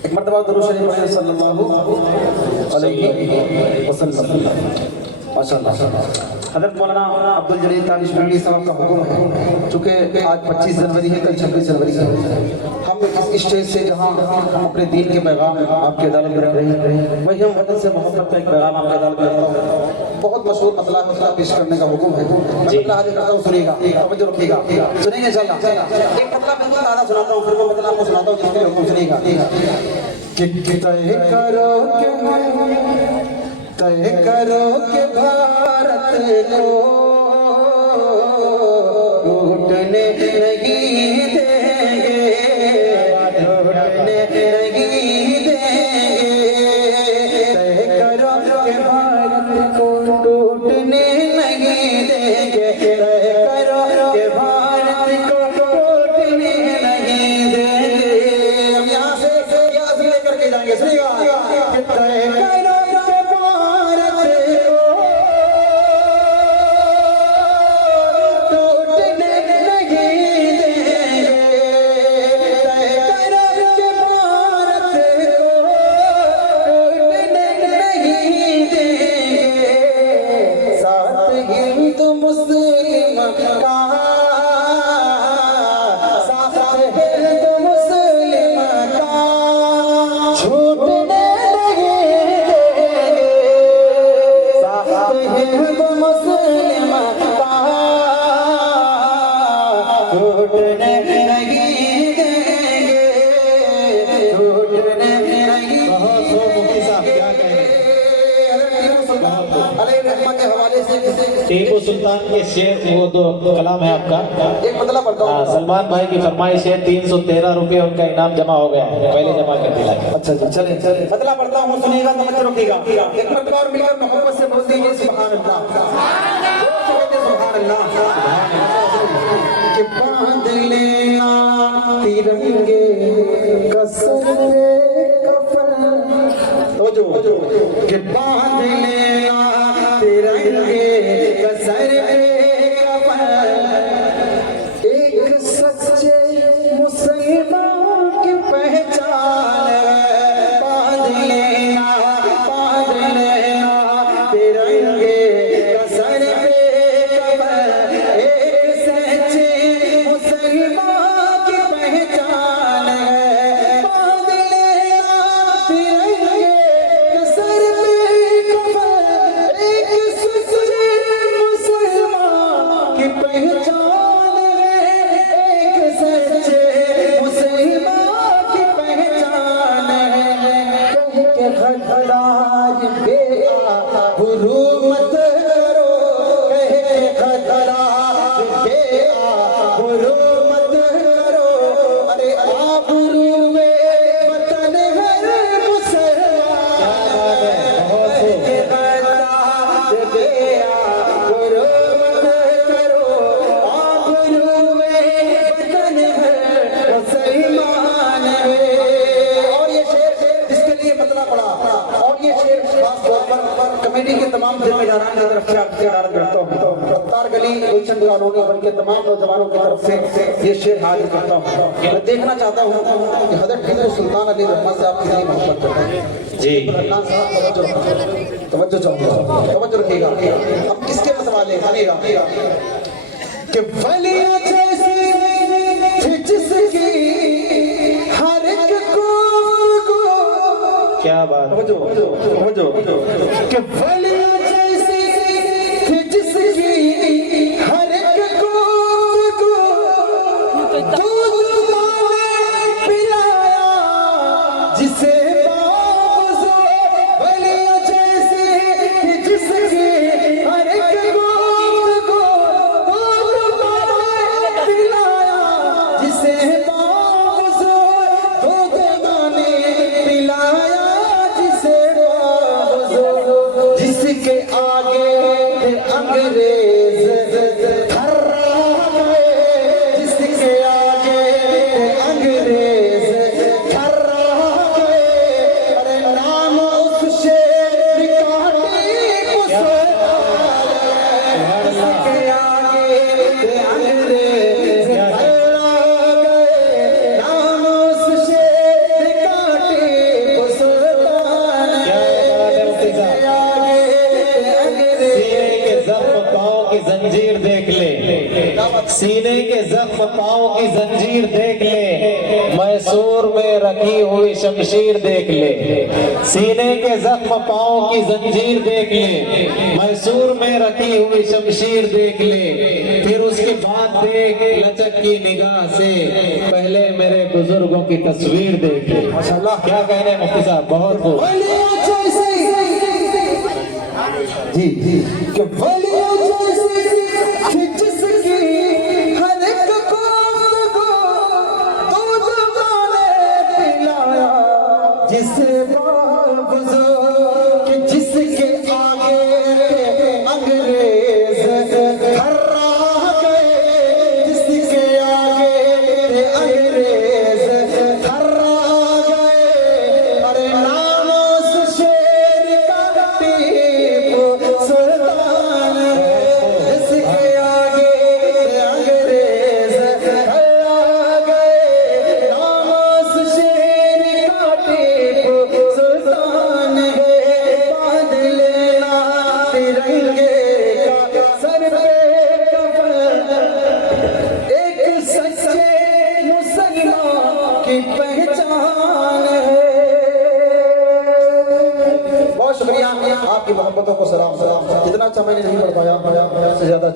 एक मरतबा दुरूद शरीफ पढ़े सल्लल्लाहु अलैहि वसल्लम। माशाअल्लाह। हज़रत मौलाना अब्दुल जलील तानिश मिल्ली साहब का हुक्म है, चूँकि आज 25 जनवरी है, कल 26 जनवरी है, हम इस स्टेज से जहाँ हम अपने दीन के पैगाम आपके अदालत में रख रहे हैं, वही हम वतन से मोहब्बत का एक पैगाम आपके अदालत में रख रहे हैं। बहुत मशहूर मतला पेश करने का हुक्म है, मतला हाजिर करता हूँ, सुनिएगा, तवज्जो रखिएगा, सुनेंगे इंशाअल्लाह। एक मतला बिल्कुल ताज़ा सुनाता हूँ, फिर वो मतला आपको सुनाता हूँ जिसके हुक्म सुनिएगा। तय करो कि भारत को लूटने नहीं देंगे, लूटने नहीं देंगे। तय करो कि भारत को लूटने नहीं देंगे, तय करो कि भारत को लूटने नहीं देंगे। हम यहाँ से लेकर के जाएंगे, सुनिएगा। तय करो टीपू सुल्तान के शेर, वो दो कलाम है आपका, एक मतलब पढ़ता हूँ। सलमान भाई की फरमाइश है, 313 रुपये उनका इनाम जमा हो गया है, पहले जमा कर दिया। अच्छा जी, चले मतलब पढ़ता हूँ, सुनिएगा, तवज्जो रखिएगा। एक मरतबा और मिलकर मोहब्बत से बोल दीजिए सुभान अल्लाह, सुभान अल्लाह। कि बांध लेना तिरंगे कसर पे कफन, तवज्जो, कि बांध लेना तिरंगे कसर पे कफन, एक सच्चे मुसलमान की पहचान है। बांध लेना तिरंगे कसर पे कफन, एक सच्चे मुसलमान की पहचान है। बांध लेना तिरंगे कसर पे कफन, एक सच्चे मुसलमान की पहचान है, एक सच्चे मुसलमान की पहचान है। कह के खतराज बेआबरू मत करो, कह के खतराज बेआबरू मत करो, अरे आबरू में वतन है मुसलमान, कह के खतराज बेआबरू मत करो, आबरू में वतन है मुसलमान है। और ये शेर जिसके लिए मतला पड़ा, और ये शेर खास तौर पर कमेटी के तमाम जिम्मेदारान की तरफ से आपकी अदालत करता हूँ, रफ्तार गली गुलशन कॉलोनी बल्कि तमाम नौजवानों की तरफ से ये शेर हाजिर करता हूँ। मैं देखना चाहता हूँ कि हज़रत टीपू सुल्तान अली रहमत से आप कितनी मोहब्बत करते हैं जी। अदनान साहब तवज्जो चाहूँगा, तवज्जो रखिएगा। अब किसके मतवाले सुनिएगा। कि वलिया जैसी थी जिसकी हर एक गुफ्तगू, क्या बात, तवज्जो, कि वलिया जैसी थी जिसकी हर एक गुफ्तगू, दूध दाने पिलाया जिसे बावज़ू, वलिया जैसी थी जिसकी हर एक गुफ्तगू, दूध दाने पिलाया जिसे बावज़ू, दूध दाने पिलाया जिसे बावज़ू, जिसके आगे थे अंग्रेज थर्रा गए, जिसके आगे थे अंग्रेज थर्रा गए, अरे नाम उस शेर का टीपू सुल्तान, जिसके आगे थे अंग्रेज थर्रा गए, नाम उस शेर का टीपू जंजीर देख ले, मैसूर में रखी हुई शमशीर देख ले, सीने के जख्म पाँव की जंजीर देख ले, मैसूर में रखी हुई शमशीर देख ले, फिर उसके बाद देख लचक की निगाह से, पहले मेरे बुजुर्गों की तस्वीर देख ले। माशाल्लाह। क्या कहने हैं मुफ्ती साहब, बहुत खूब। जी जी कि बोलियो जैसे कि जिसकी हर एक को दूध पाने पिलाया, जिसे बाबूजो कि जिसके आगे अंग्रेज थर्रा गए, जिसके आगे अंग्रेज थर्रा गए, अरे नाम उस शेर का टीपू सुल्तान है, जिसके आगे अंग्रेज थर्रा गए, नाम उस शेर का टीपू सुल्तान है, बांध लेना तिरंगे का सर पे कफन, एक सच्चे मुसलमान की पहचान है। बहुत शुक्रिया आपकी मोहब्बतों को सलाम। जितना अच्छा मैंने नहीं पढ़ पाया, से ज्यादा